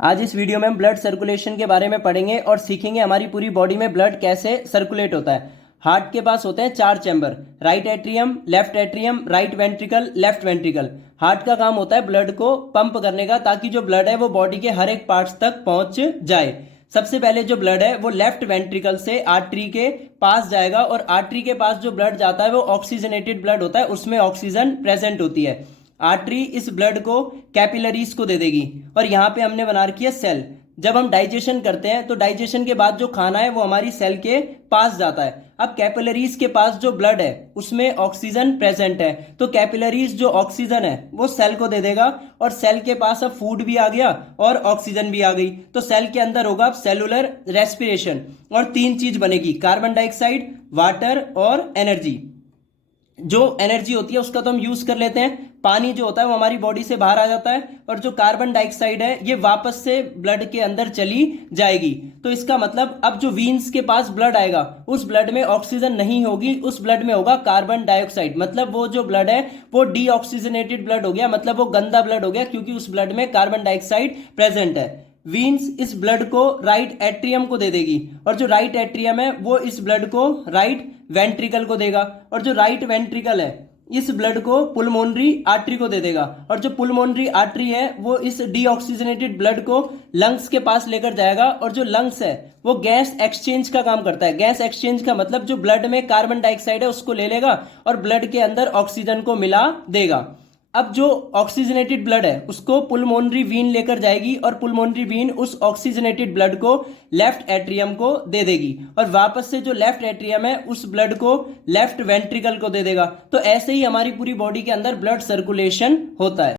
आज इस वीडियो में हम ब्लड सर्कुलेशन के बारे में पढ़ेंगे और सीखेंगे हमारी पूरी बॉडी में ब्लड कैसे सर्कुलेट होता है। हार्ट के पास होते हैं 4 chamber, right atrium, left atrium, right ventricle, left ventricle. Heart का काम होता है ब्लड को पंप करने का, ताकि जो ब्लड है वो बॉडी के हर एक पार्ट्स तक पहुंच जाए। सबसे पहले जो ब्लड है वो लेफ्ट वेंट्रिकल से आर्टरी के पास जाएगा, और आर्टरी के पास जो ब्लड जाता है वो ऑक्सीजनेटेड ब्लड होता है, उसमें ऑक्सीजन प्रेजेंट होती है। आर्टरी इस ब्लड को कैपिलरीज को दे देगी, और यहाँ पे हमने बना रखी है सेल। जब हम डाइजेशन करते हैं तो डाइजेशन के बाद जो खाना है वो हमारी सेल के पास जाता है। अब कैपिलरीज के पास जो ब्लड है उसमें ऑक्सीजन प्रेजेंट है, तो कैपिलरीज जो ऑक्सीजन है वो सेल को दे देगा, और सेल के पास अब फूड भी आ गया और ऑक्सीजन भी आ गई। तो सेल के अंदर होगा अब सेलुलर रेस्पिरेशन, और 3 चीज बनेगी, कार्बन डाइऑक्साइड, वाटर और एनर्जी। जो एनर्जी होती है उसका तो हम यूज कर लेते हैं, पानी जो होता है वो हमारी बॉडी से बाहर आ जाता है, और जो कार्बन डाइऑक्साइड है ये वापस से ब्लड के अंदर चली जाएगी। तो इसका मतलब अब जो वीन्स के पास ब्लड आएगा उस ब्लड में ऑक्सीजन नहीं होगी, उस ब्लड में होगा कार्बन डाइऑक्साइड। मतलब वो जो ब्लड है वो डीऑक्सीजनेटेड ब्लड हो गया, मतलब वो गंदा ब्लड हो गया, क्योंकि उस ब्लड में कार्बन डाइऑक्साइड प्रेजेंट है। वीन्स इस ब्लड को राइट एट्रियम को दे देगी, और जो राइट एट्रियम है वो इस ब्लड को राइट वेंट्रिकल को देगा, और जो राइट वेंट्रिकल है इस ब्लड को पुलमोनरी आर्टरी को दे देगा, और जो पुलमोनरी आर्टरी है वो इस डीऑक्सीजनेटेड ब्लड को लंग्स के पास लेकर जाएगा, और जो लंग्स है वो गैस एक्सचेंज का काम करता है। गैस एक्सचेंज का मतलब जो ब्लड में कार्बन डाइऑक्साइड है उसको ले लेगा और ब्लड के अंदर ऑक्सीजन को मिला देगा। अब जो ऑक्सीजनेटेड ब्लड है उसको पुलमोनरी वीन लेकर जाएगी, और पुलमोनरी वीन उस ऑक्सीजनेटेड ब्लड को लेफ्ट एट्रियम को दे देगी, और वापस से जो लेफ्ट एट्रियम है उस ब्लड को लेफ्ट वेंट्रिकल को दे देगा। तो ऐसे ही हमारी पूरी बॉडी के अंदर ब्लड सर्कुलेशन होता है।